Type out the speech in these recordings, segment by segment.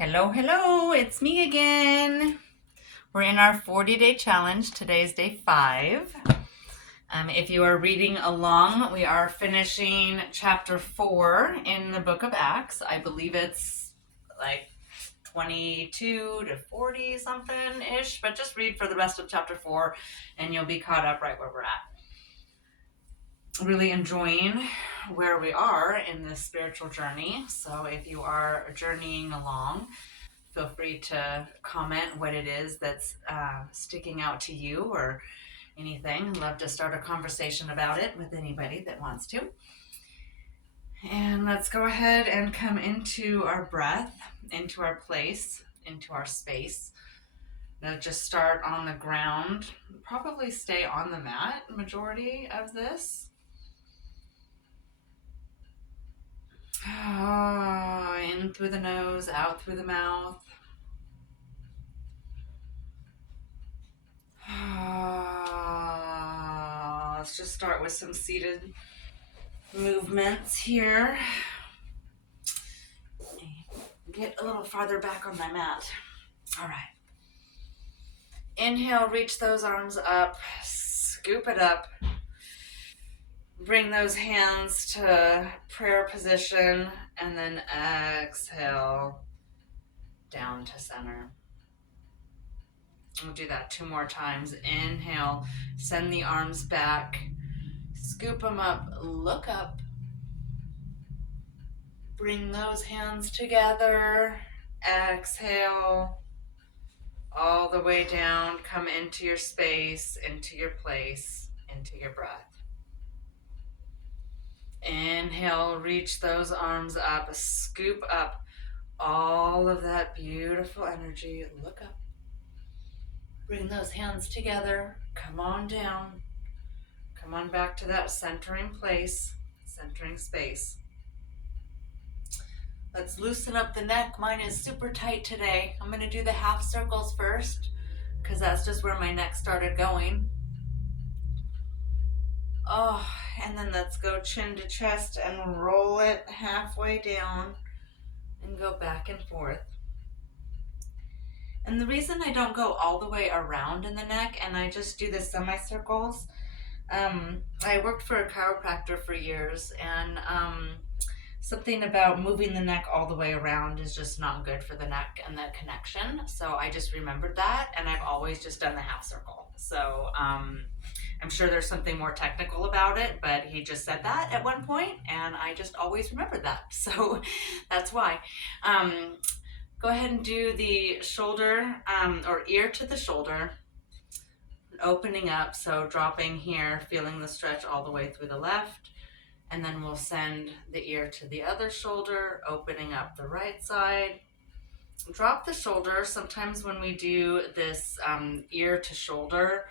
Hello, hello, it's me again. We're in our 40-day challenge. Today's day 5. If you are reading along, we are finishing chapter 4 in the book of Acts. I believe it's like 22 to 40 something ish, but just read for the rest of chapter 4 and you'll be caught up right where we're at. Really enjoying where we are in this spiritual journey. So if you are journeying along, feel free to comment what it is that's sticking out to you or anything. I'd love to start a conversation about it with anybody that wants to. And let's go ahead and come into our breath, into our place, into our space. Now just start on the ground. Probably stay on the mat majority of this. In through the nose, out through the mouth. Let's just start with some seated movements here. Get a little farther back on my mat. All right. Inhale, reach those arms up, scoop it up. Bring those hands to prayer position, and then exhale down to center. We'll do that 2 more times. Inhale, send the arms back, scoop them up, look up. Bring those hands together. Exhale all the way down. Come into your space, into your place, into your breath. Inhale, reach those arms up, scoop up all of that beautiful energy. Look up. Bring those hands together. Come on down. Come on back to that centering place, centering space. Let's loosen up the neck. Mine is super tight today. I'm going to do the half circles first because that's just where my neck started going. And then let's go chin to chest and roll it halfway down and go back and forth. And the reason I don't go all the way around in the neck and I just do the semicircles, I worked for a chiropractor for years, and something about moving the neck all the way around is just not good for the neck and the connection. So I just remembered that, and I've always just done the half circle. So I'm sure there's something more technical about it, but he just said that at one point, and I just always remembered that. So that's why. Go ahead and do the shoulder or ear to the shoulder, opening up. So dropping here, feeling the stretch all the way through the left. And then we'll send the ear to the other shoulder, opening up the right side. Drop the shoulder. Sometimes when we do this ear to shoulder,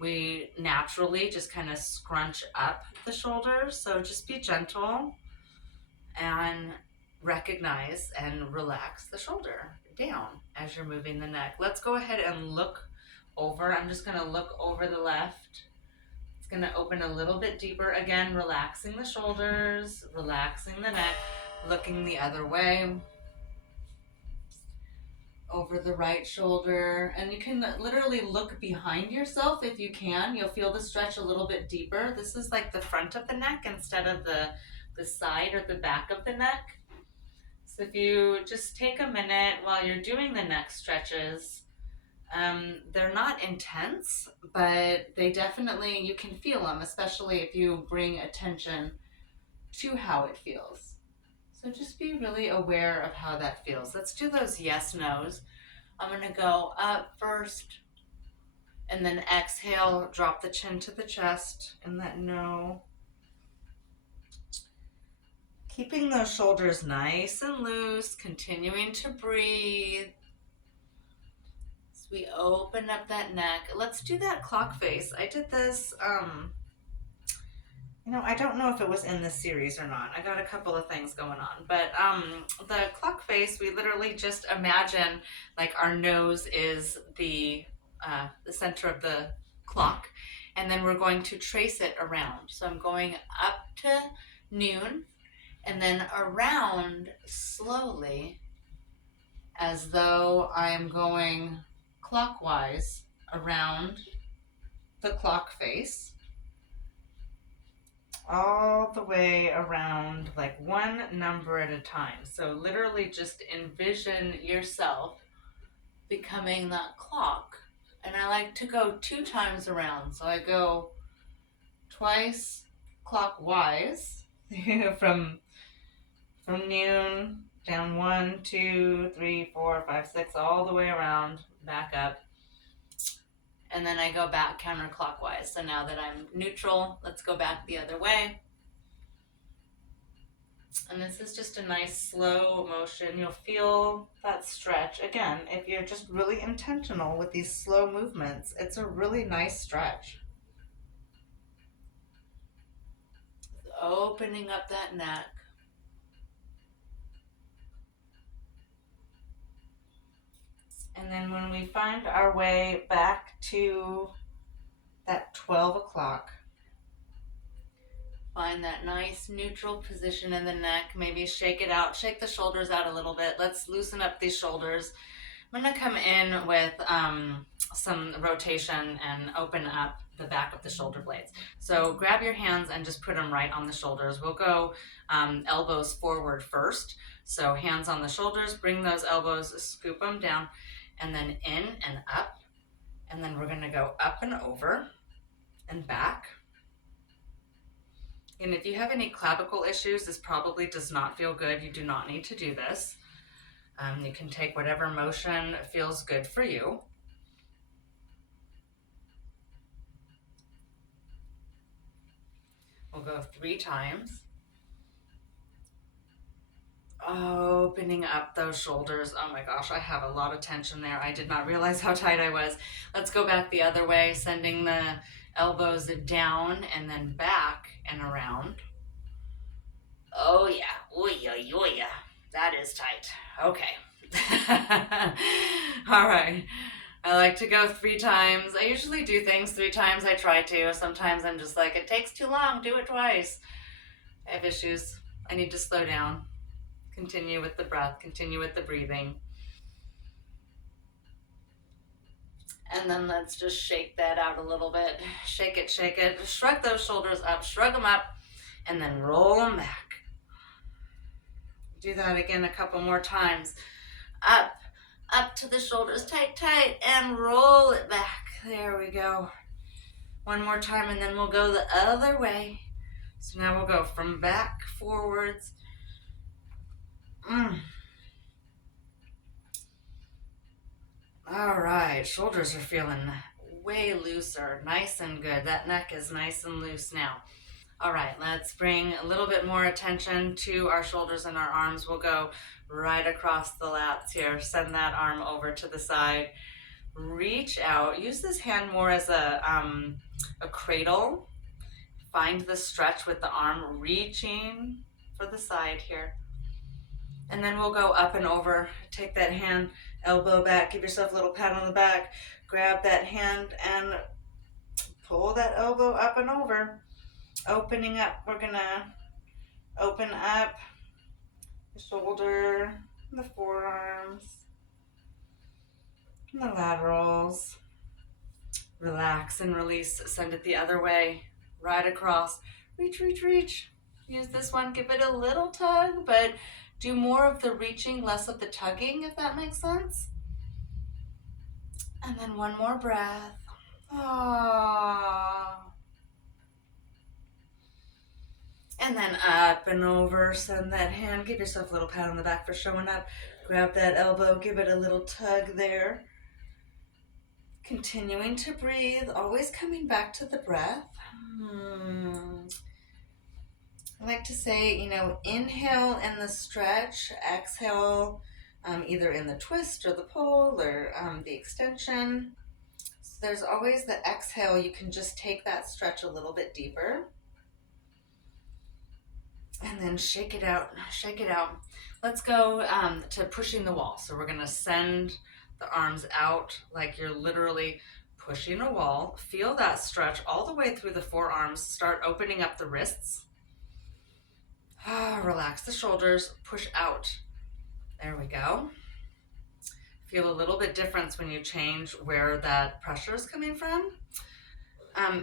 we naturally just kind of scrunch up the shoulders. So just be gentle and recognize and relax the shoulder down as you're moving the neck. Let's go ahead and look over. I'm just going to look over the left. It's going to open a little bit deeper. Again, relaxing the shoulders, relaxing the neck, looking the other way. Over the right shoulder. And you can literally look behind yourself if you can. You'll feel the stretch a little bit deeper. This is like the front of the neck instead of the side or the back of the neck. So if you just take a minute while you're doing the neck stretches, they're not intense, but they definitely, you can feel them, especially if you bring attention to how it feels. So just be really aware of how that feels. Let's do those yes, no's. I'm going to go up first, and then exhale, drop the chin to the chest, and that no. Keeping those shoulders nice and loose, continuing to breathe. As we open up that neck, let's do that clock face. I did this, I don't know if it was in this series or not. I got a couple of things going on, but the clock face, we literally just imagine like our nose is the center of the clock, and then we're going to trace it around. So I'm going up to noon, and then around slowly as though I am going clockwise around the clock face, all the way around, like one number at a time. So literally just envision yourself becoming that clock. And I like to go 2 times around. So I go twice clockwise from noon down 1, 2, 3, 4, 5, 6, all the way around, back up. And then I go back counterclockwise. So now that I'm neutral, let's go back the other way. And this is just a nice slow motion. You'll feel that stretch. Again, if you're just really intentional with these slow movements, it's a really nice stretch. Opening up that neck. And then when we find our way back to that 12 o'clock, find that nice neutral position in the neck. Maybe shake it out, shake the shoulders out a little bit. Let's loosen up these shoulders. I'm going to come in with some rotation and open up the back of the shoulder blades. So grab your hands and just put them right on the shoulders. We'll go elbows forward first. So hands on the shoulders, bring those elbows, scoop them down, and then in and up. And then we're going to go up and over and back. And if you have any clavicle issues, this probably does not feel good. You do not need to do this. You can take whatever motion feels good for you. We'll go 3 times. Opening up those shoulders. Oh my gosh, I have a lot of tension there. I did not realize how tight I was. Let's go back the other way, sending the elbows down and then back and around. Oh yeah, oh yeah. That is tight. Okay. All right. I like to go 3 times. I usually do things 3 times. I try to. Sometimes I'm just like, it takes too long. Do it twice. I have issues. I need to slow down. Continue with the breath. Continue with the breathing. And then let's just shake that out a little bit. Shake it, shake it. Shrug those shoulders up. Shrug them up. And then roll them back. Do that again a couple more times. Up to the shoulders, tight, and roll it back. There we go. One more time, and then we'll go the other way. So now we'll go from back, forwards. All right, shoulders are feeling way looser, nice and good. That neck is nice and loose now. All right, let's bring a little bit more attention to our shoulders and our arms. We'll go right across the lats here. Send that arm over to the side. Reach out. Use this hand more as a cradle. Find the stretch with the arm, reaching for the side here. And then we'll go up and over. Take that hand, elbow back. Give yourself a little pat on the back. Grab that hand and pull that elbow up and over. Opening up, we're gonna open up the shoulder, the forearms, and the laterals. Relax and release, send it the other way, right across. Reach, reach, reach. Use this one, give it a little tug, but do more of the reaching, less of the tugging, if that makes sense. And then one more breath. Ah. And then up and over, send that hand, give yourself a little pat on the back for showing up. Grab that elbow, give it a little tug there. Continuing to breathe, always coming back to the breath. I like to say, inhale in the stretch, exhale either in the twist or the pull or the extension. So there's always the exhale. You can just take that stretch a little bit deeper. And then shake it out, shake it out. Let's go to pushing the wall. So we're going to send the arms out like you're literally pushing a wall. Feel that stretch all the way through the forearms. Start opening up the wrists. Relax the shoulders, push out. There we go. feel a little bit different when you change where that pressure is coming from.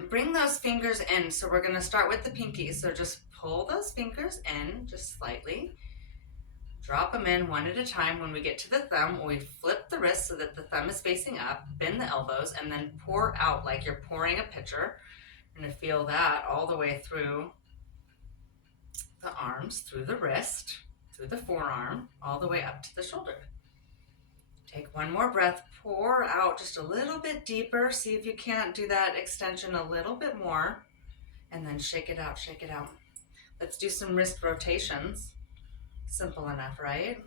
Bring those fingers in. So we're going to start with the pinky. So just pull those fingers in just slightly. Drop them in one at a time. When we get to the thumb, we flip the wrist so that the thumb is facing up, bend the elbows, and then pour out like you're pouring a pitcher. You're going to feel that all the way through the arms, through the wrist, through the forearm, all the way up to the shoulder. Take one more breath, pour out just a little bit deeper. See if you can't do that extension a little bit more, and then shake it out, shake it out. Let's do some wrist rotations. Simple enough, right?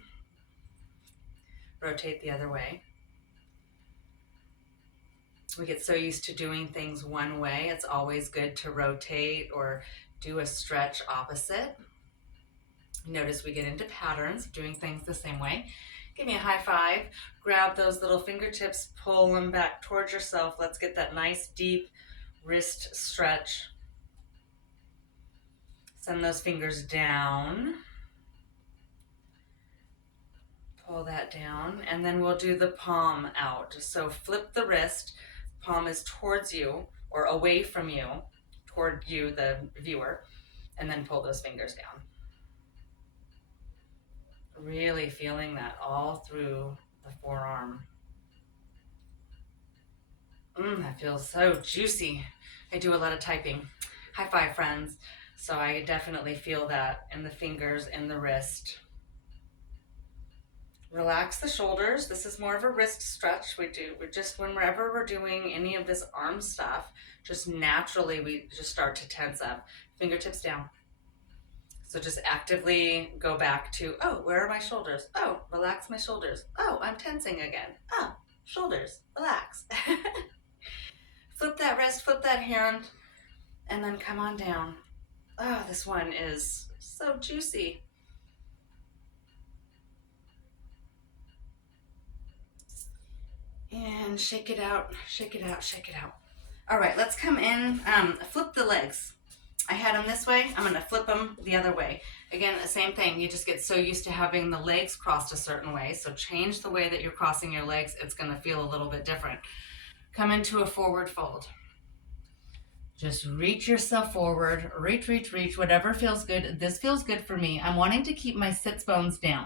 Rotate the other way. We get so used to doing things one way, it's always good to rotate or do a stretch opposite. Notice we get into patterns of doing things the same way. Give me a high five. Grab those little fingertips, pull them back towards yourself. Let's get that nice deep wrist stretch. Send those fingers down. Pull that down, and then we'll do the palm out. So flip the wrist, palm is towards you or away from you, toward you, the viewer, and then pull those fingers down. Really feeling that all through the forearm. That feels so juicy. I do a lot of typing. High five, friends. So I definitely feel that in the fingers, in the wrist. Relax the shoulders. This is more of a wrist stretch. We're just, whenever we're doing any of this arm stuff, just naturally we just start to tense up. Fingertips down. So just actively go back to, oh, where are my shoulders? Oh, relax my shoulders. Oh, I'm tensing again. Oh, shoulders, relax. Flip that wrist, flip that hand, and then come on down. Oh, this one is so juicy. And shake it out, shake it out, shake it out. All right, let's come in, flip the legs. I had them this way, I'm gonna flip them the other way. Again, the same thing, you just get so used to having the legs crossed a certain way, so change the way that you're crossing your legs, it's gonna feel a little bit different. Come into a forward fold. Just reach yourself forward, reach, reach, reach, whatever feels good. This feels good for me. I'm wanting to keep my sits bones down.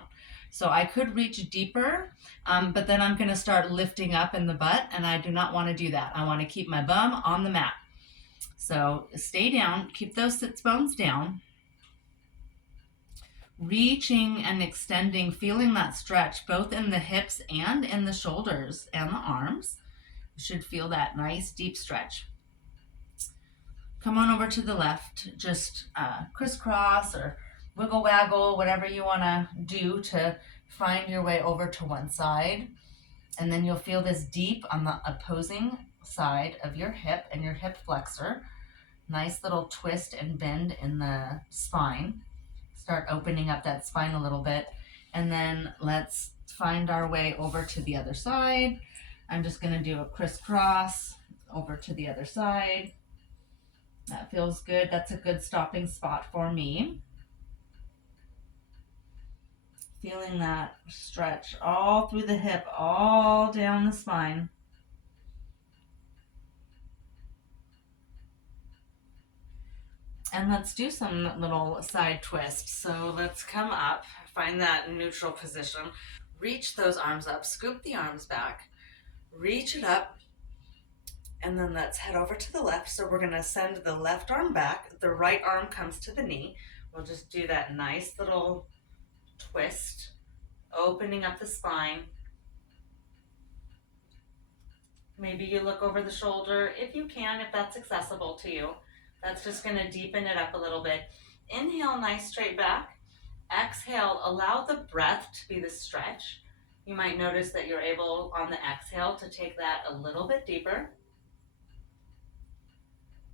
So I could reach deeper, but then I'm gonna start lifting up in the butt, and I do not wanna do that. I wanna keep my bum on the mat. So stay down, keep those sits bones down. Reaching and extending, feeling that stretch both in the hips and in the shoulders and the arms. You should feel that nice deep stretch. Come on over to the left, just crisscross or wiggle waggle, whatever you want to do to find your way over to one side. And then you'll feel this deep on the opposing side of your hip and your hip flexor. Nice little twist and bend in the spine. Start opening up that spine a little bit. And then let's find our way over to the other side. I'm just going to do a crisscross over to the other side. That feels good. That's a good stopping spot for me. Feeling that stretch all through the hip, all down the spine. And let's do some little side twists. So let's come up, find that neutral position, reach those arms up, scoop the arms back, reach it up, and then let's head over to the left. So we're gonna send the left arm back, the right arm comes to the knee. We'll just do that nice little twist, opening up the spine. Maybe you look over the shoulder if you can, if that's accessible to you. That's just going to deepen it up a little bit. Inhale, nice straight back. Exhale, allow the breath to be the stretch. You might notice that you're able on the exhale to take that a little bit deeper.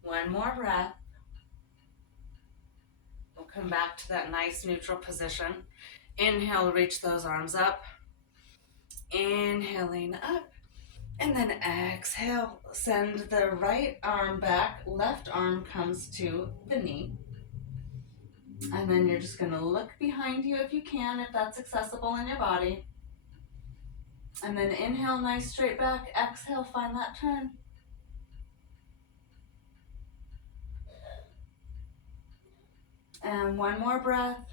One more breath. We'll come back to that nice neutral position. Inhale, reach those arms up. Inhaling up. And then exhale, send the right arm back, left arm comes to the knee. And then you're just gonna look behind you if you can, if that's accessible in your body. And then inhale, nice straight back. Exhale, find that turn. And one more breath.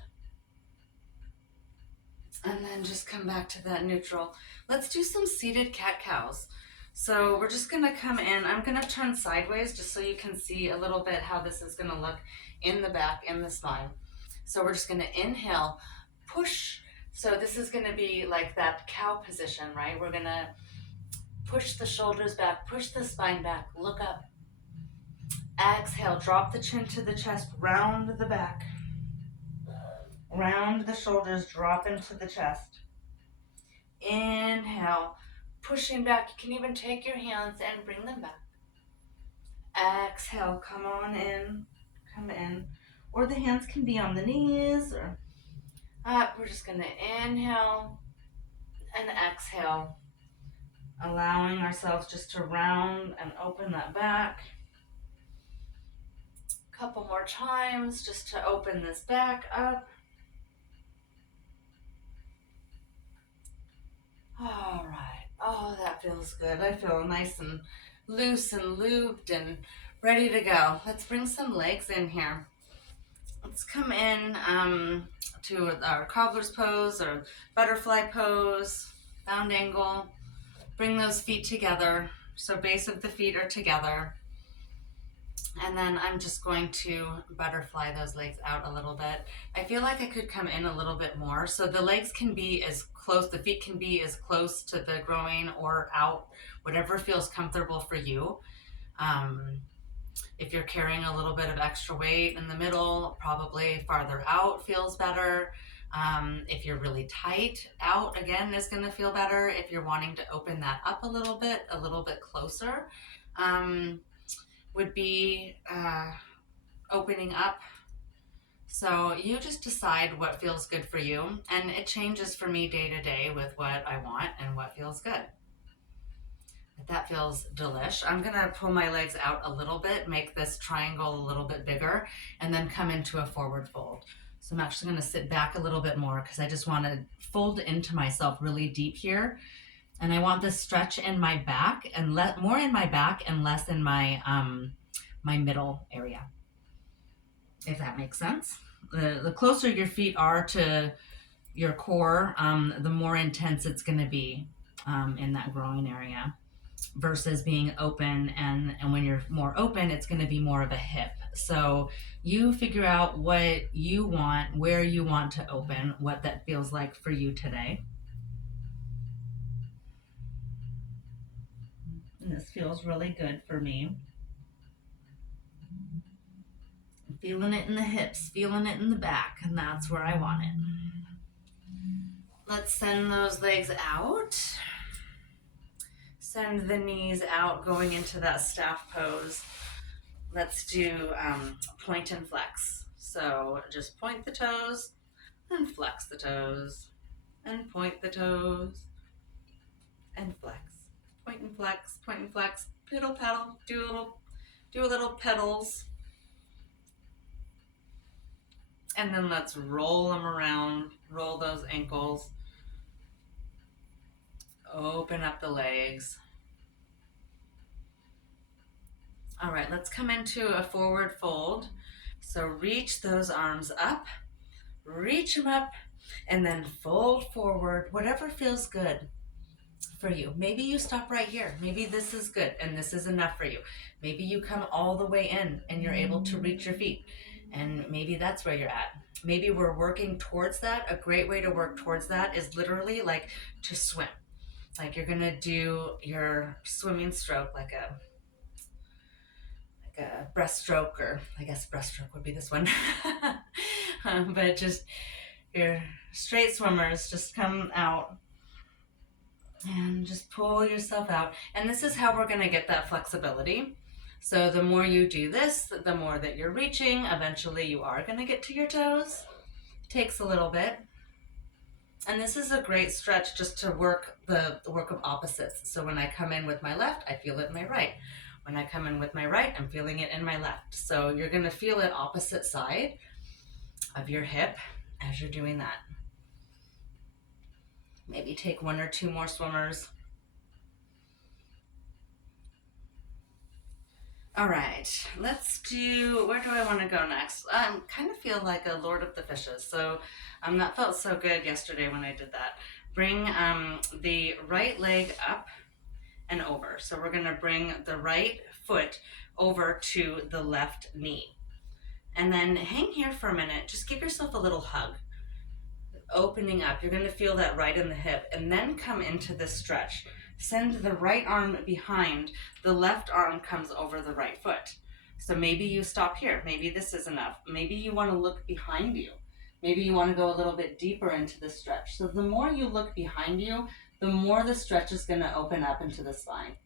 And then just come back to that neutral. Let's do some seated cat-cows. So we're just gonna come in. I'm gonna turn sideways just so you can see a little bit how this is gonna look in the back, in the spine. So we're just gonna inhale, push. So this is gonna be like that cow position, right? We're gonna push the shoulders back, push the spine back, look up. Exhale, drop the chin to the chest, round the back. Round the shoulders, drop into the chest. Inhale, pushing back. You can even take your hands and bring them back. Exhale, come on in, come in. Or the hands can be on the knees or up. We're just gonna inhale and exhale, allowing ourselves just to round and open that back. A couple more times just to open this back up. All right. Oh, that feels good. I feel nice and loose and lubed and ready to go. Let's bring some legs in here. Let's come in to our cobbler's pose or butterfly pose, bound angle. Bring those feet together. So base of the feet are together. And then I'm just going to butterfly those legs out a little bit. I feel like I could come in a little bit more. So the legs can be as close, the feet can be as close to the groin or out, whatever feels comfortable for you. If you're carrying a little bit of extra weight in the middle, probably farther out feels better. If you're really tight, out again is going to feel better. If you're wanting to open that up a little bit closer, would be opening up. So you just decide what feels good for you, and it changes for me day to day with what I want and what feels good. But that feels delish. I'm gonna pull my legs out a little bit, make this triangle a little bit bigger, and then come into a forward fold. So I'm actually gonna sit back a little bit more because I just want to fold into myself really deep here. And I want this stretch in my back and more in my back and less in my my middle area, if that makes sense. The closer your feet are to your core, the more intense it's going to be in that groin area versus being open. And when you're more open, it's going to be more of a hip. So you figure out what you want, where you want to open, what that feels like for you today. And this feels really good for me. Feeling it in the hips, feeling it in the back, and that's where I want it. Let's send those legs out. Send the knees out, going into that staff pose. Let's do point and flex. So just point the toes and flex the toes and point the toes and flex. Point and flex, point and flex, piddle paddle, do a little pedals. And then let's roll them around, roll those ankles, open up the legs. All right, let's come into a forward fold. So reach those arms up, reach them up, and then fold forward, whatever feels good for you. Maybe you stop right here. Maybe this is good and this is enough for you. Maybe you come all the way in and you're able to reach your feet, and maybe that's where you're at. Maybe we're working towards that. A great way to work towards that is literally like to swim. Like you're gonna do your swimming stroke like a breaststroke, or I guess breaststroke would be this one. But just your straight swimmers, just come out and just pull yourself out. And this is how we're going to get that flexibility. So the more you do this, the more that you're reaching. Eventually you are going to get to your toes. It takes a little bit. And this is a great stretch just to work the work of opposites. So when I come in with my left, I feel it in my right. When I come in with my right, I'm feeling it in my left. So you're going to feel it opposite side of your hip as you're doing that. Maybe take 1 or 2 more swimmers. All right, let's do, where do I want to go next? I kind of feel like a Lord of the Fishes. So that felt so good yesterday when I did that. Bring the right leg up and over. So we're going to bring the right foot over to the left knee. And then hang here for a minute. Just give yourself a little hug. Opening up. You're going to feel that right in the hip. And then come into this stretch. Send the right arm behind. The left arm comes over the right foot. So maybe you stop here. Maybe this is enough. Maybe you want to look behind you. Maybe you want to go a little bit deeper into the stretch. So the more you look behind you, the more the stretch is going to open up into the spine.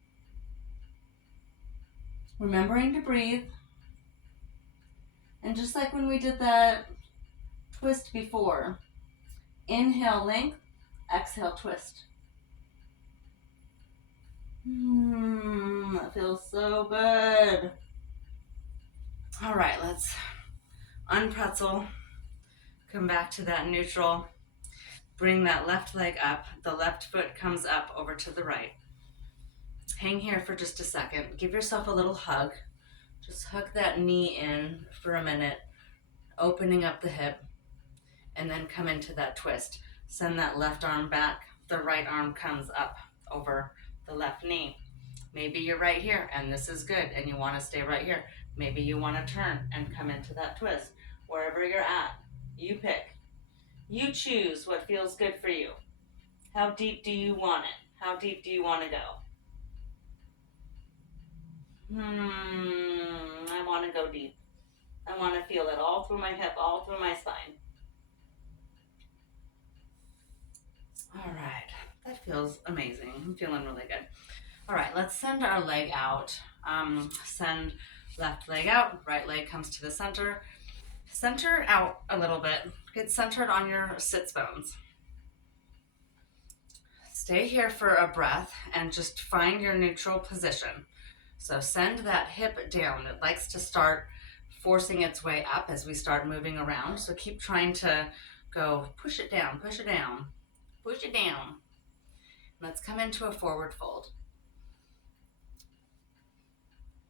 Remembering to breathe. And just like when we did that twist before, inhale length, exhale twist. That feels so good. All right, let's unpretzel. Come back to that neutral. Bring that left leg up. The left foot comes up over to the right. Hang here for just a second. Give yourself a little hug. Just hug that knee in for a minute, opening up the hip, and then come into that twist. Send that left arm back. The right arm comes up over the left knee. Maybe you're right here and this is good and you want to stay right here. Maybe you want to turn and come into that twist. Wherever you're at, you pick. You choose what feels good for you. How deep do you want it? How deep do you want to go? I want to go deep. I want to feel it all through my hip, all through my spine. All right, that feels amazing. I'm feeling really good. All right, let's send our leg out. Send left leg out, right leg comes to the center. Center out a little bit. Get centered on your sits bones. Stay here for a breath and just find your neutral position. So send that hip down. It likes to start forcing its way up as we start moving around. So keep trying to go push it down, push it down, push it down. Let's come into a forward fold.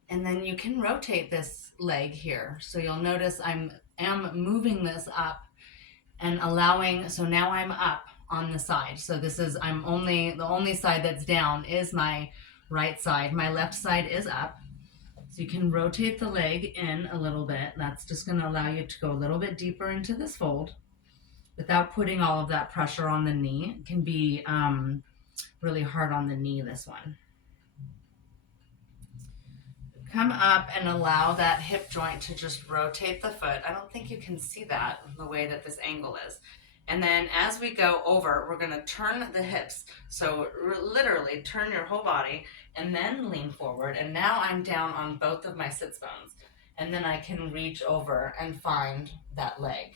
And then you can rotate this leg here. So you'll notice I am moving this up and allowing, so now I'm up on the side. So this is, the only side that's down is my right side. My left side is up. So you can rotate the leg in a little bit. That's just going to allow you to go a little bit deeper into this fold without putting all of that pressure on the knee. It can be really hard on the knee, this one. Come up and allow that hip joint to just rotate the foot. I don't think you can see that the way that this angle is. And then as we go over, we're going to turn the hips. So literally turn your whole body and then lean forward. And now I'm down on both of my sits bones. And then I can reach over and find that leg.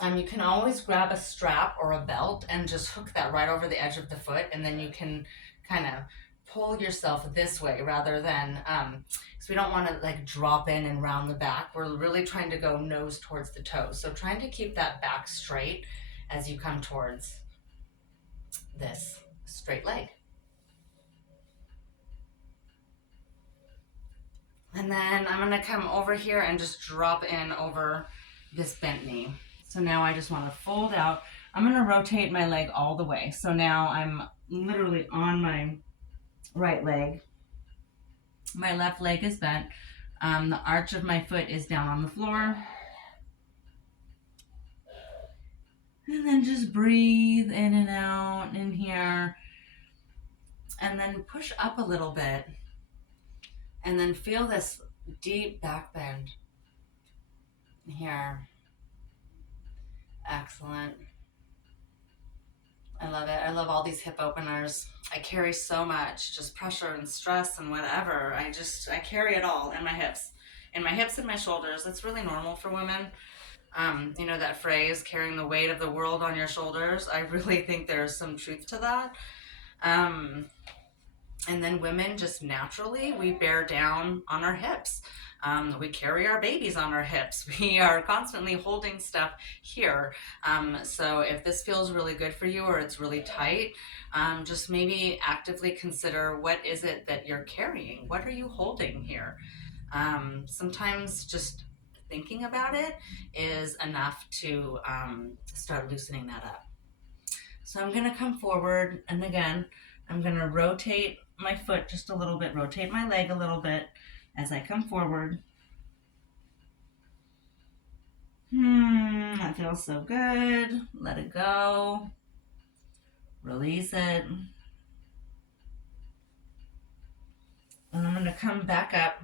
You can always grab a strap or a belt and just hook that right over the edge of the foot. And then you can kind of pull yourself this way rather than, because we don't want to like drop in and round the back. We're really trying to go nose towards the toes. So trying to keep that back straight as you come towards this straight leg. And then I'm going to come over here and just drop in over this bent knee. So now I just want to fold out. I'm going to rotate my leg all the way. So now I'm literally on my right leg. My left leg is bent. The arch of my foot is down on the floor. And then just breathe in and out in here. And then push up a little bit. And then feel this deep back bend here. Excellent. I love it. I love all these hip openers. I carry so much, just pressure and stress and whatever. I carry it all in my hips. In my hips and my shoulders. That's really normal for women. You know that phrase, carrying the weight of the world on your shoulders? I really think there's some truth to that. And then women just naturally, we bear down on our hips. We carry our babies on our hips. We are constantly holding stuff here. So if this feels really good for you or it's really tight, just maybe actively consider what is it that you're carrying? What are you holding here? Sometimes just thinking about it is enough to start loosening that up. So I'm going to come forward, and again, I'm going to rotate my foot just a little bit, rotate my leg a little bit as I come forward. That feels so good. Let it go. Release it. And I'm going to come back up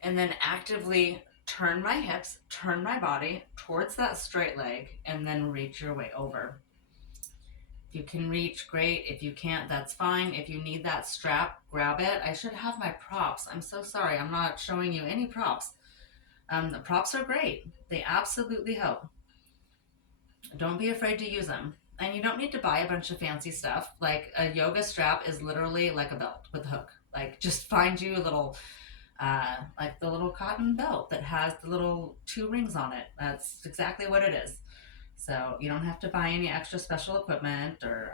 and then actively turn my hips, turn my body towards that straight leg, and then reach your way over. If you can reach, great. If you can't, that's fine. If you need that strap, grab it. I should have my props. I'm so sorry. I'm not showing you any props. The props are great. They absolutely help. Don't be afraid to use them. And you don't need to buy a bunch of fancy stuff. Like a yoga strap is literally like a belt with a hook. Like just find you a little, like the little cotton belt that has the little 2 rings on it. That's exactly what it is. So you don't have to buy any extra special equipment or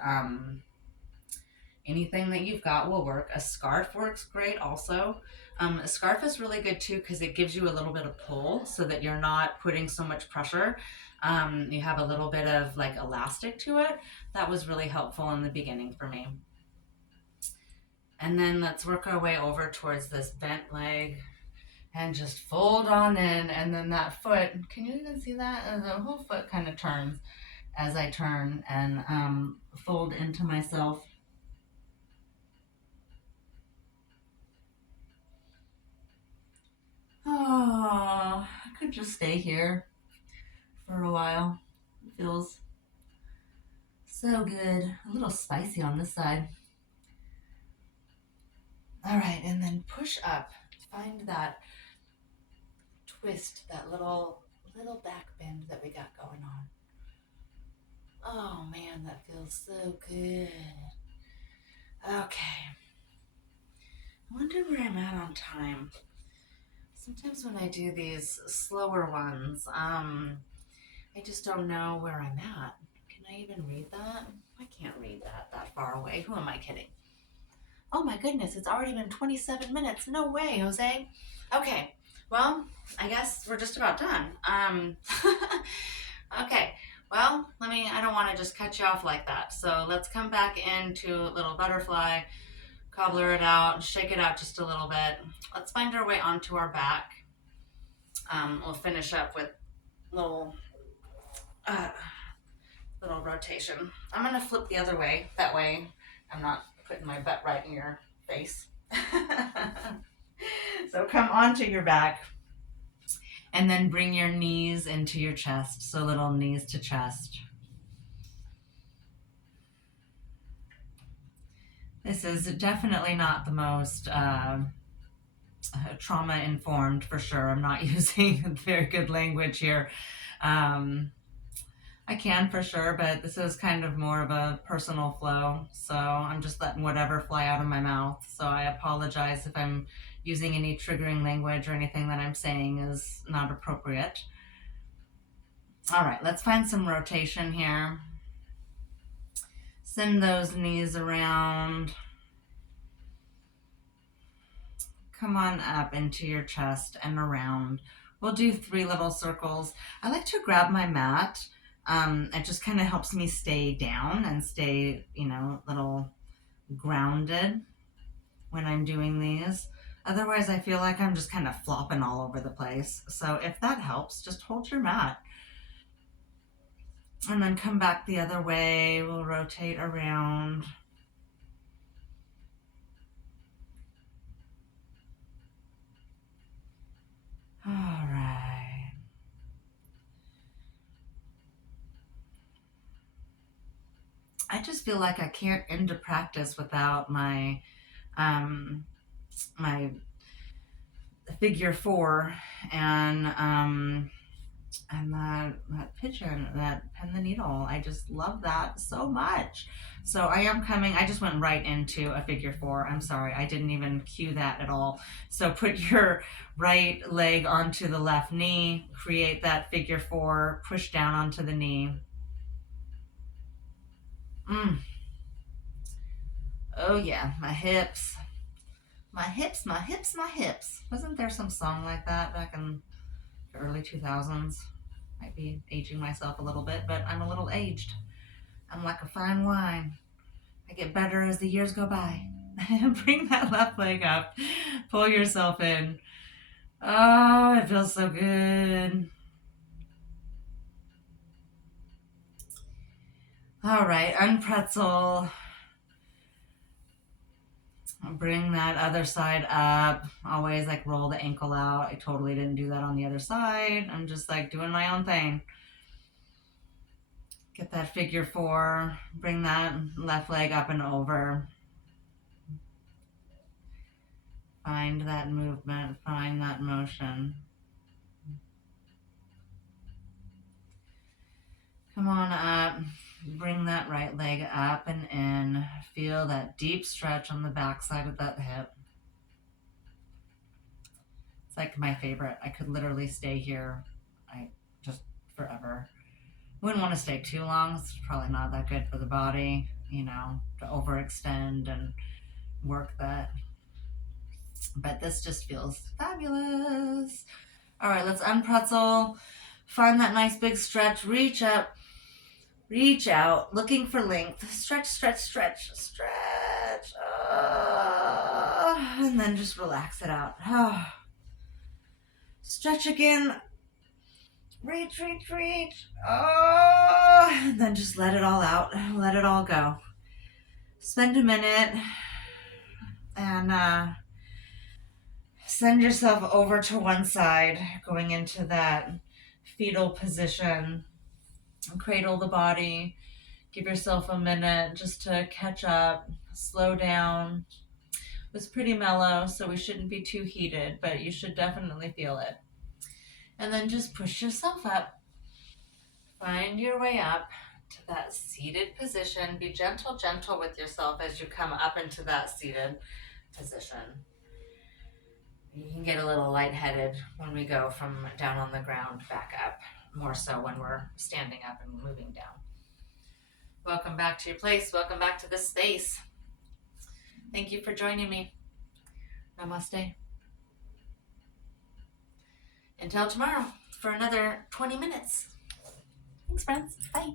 anything that you've got will work. A scarf works great also. A scarf is really good too because it gives you a little bit of pull so that you're not putting so much pressure. You have a little bit of like elastic to it. That was really helpful in the beginning for me. And then let's work our way over towards this bent leg and just fold on in. And then that foot, can you even see that? The whole foot kind of turns as I turn and fold into myself. Oh, I could just stay here for a while. It feels so good. A little spicy on this side. All right, and then push up. Find that twist, that little back bend that we got going on. Oh man, that feels so good. Okay. I wonder where I'm at on time. Sometimes when I do these slower ones, I just don't know where I'm at. Can I even read that? I can't read that far away. Who am I kidding? Oh my goodness, it's already been 27 minutes. No way, Jose. Okay, well, I guess we're just about done. Okay, well, I don't want to just cut you off like that. So let's come back into little butterfly, cobbler it out, shake it out just a little bit. Let's find our way onto our back. We'll finish up with little uh, little rotation. I'm gonna flip the other way. That way I'm not putting my butt right in your face. So come onto your back and then bring your knees into your chest. So little knees to chest. This is definitely not the most trauma informed for sure. I'm not using very good language here. I can for sure, but this is kind of more of a personal flow. So I'm just letting whatever fly out of my mouth. So I apologize if I'm using any triggering language or anything that I'm saying is not appropriate. All right, let's find some rotation here. Send those knees around. Come on up into your chest and around. We'll do 3 little circles. I like to grab my mat. It just kind of helps me stay down and stay, a little grounded when I'm doing these. Otherwise, I feel like I'm just kind of flopping all over the place. So if that helps, just hold your mat. And then come back the other way. We'll rotate around. All right. I just feel like I can't end a practice without my my figure 4 and And that pigeon, that pen the needle, I just love that so much. So I just went right into a figure four. I'm sorry, I didn't even cue that at all. So put your right leg onto the left knee, create that figure four, push down onto the knee. Mm. Oh yeah, my hips. My hips, my hips, my hips. Wasn't there some song like that back in the early 2000s? Might be aging myself a little bit, but I'm a little aged. I'm like a fine wine. I get better as the years go by. Bring that left leg up. Pull yourself in. Oh, it feels so good. All right, unpretzel. Bring that other side up. Always like roll the ankle out. I totally didn't do that on the other side. I'm just like doing my own thing. Get that figure four. Bring that left leg up and over. Find that movement. Find that motion. Come on up. Bring that right leg up and in. Feel that deep stretch on the back side of that hip. It's like my favorite. I could literally stay here. I just forever. Wouldn't want to stay too long. It's probably not that good for the body, to overextend and work that. But this just feels fabulous. All right, let's unpretzel. Find that nice big stretch. Reach up. Reach out, looking for length. Stretch, stretch, stretch, stretch. And then just relax it out. Stretch again. Reach, reach, reach. And then just let it all out. Let it all go. Spend a minute and send yourself over to one side, going into that fetal position. Cradle the body. Give yourself a minute just to catch up, slow down. It was pretty mellow, so we shouldn't be too heated, but you should definitely feel it. And then just push yourself up. Find your way up to that seated position. Be gentle, gentle with yourself as you come up into that seated position. You can get a little lightheaded when we go from down on the ground back up, more so when we're standing up and moving down. Welcome back to your place. Welcome back to this space. Thank you for joining me. Namaste. Until tomorrow for another 20 minutes. Thanks, friends. Bye.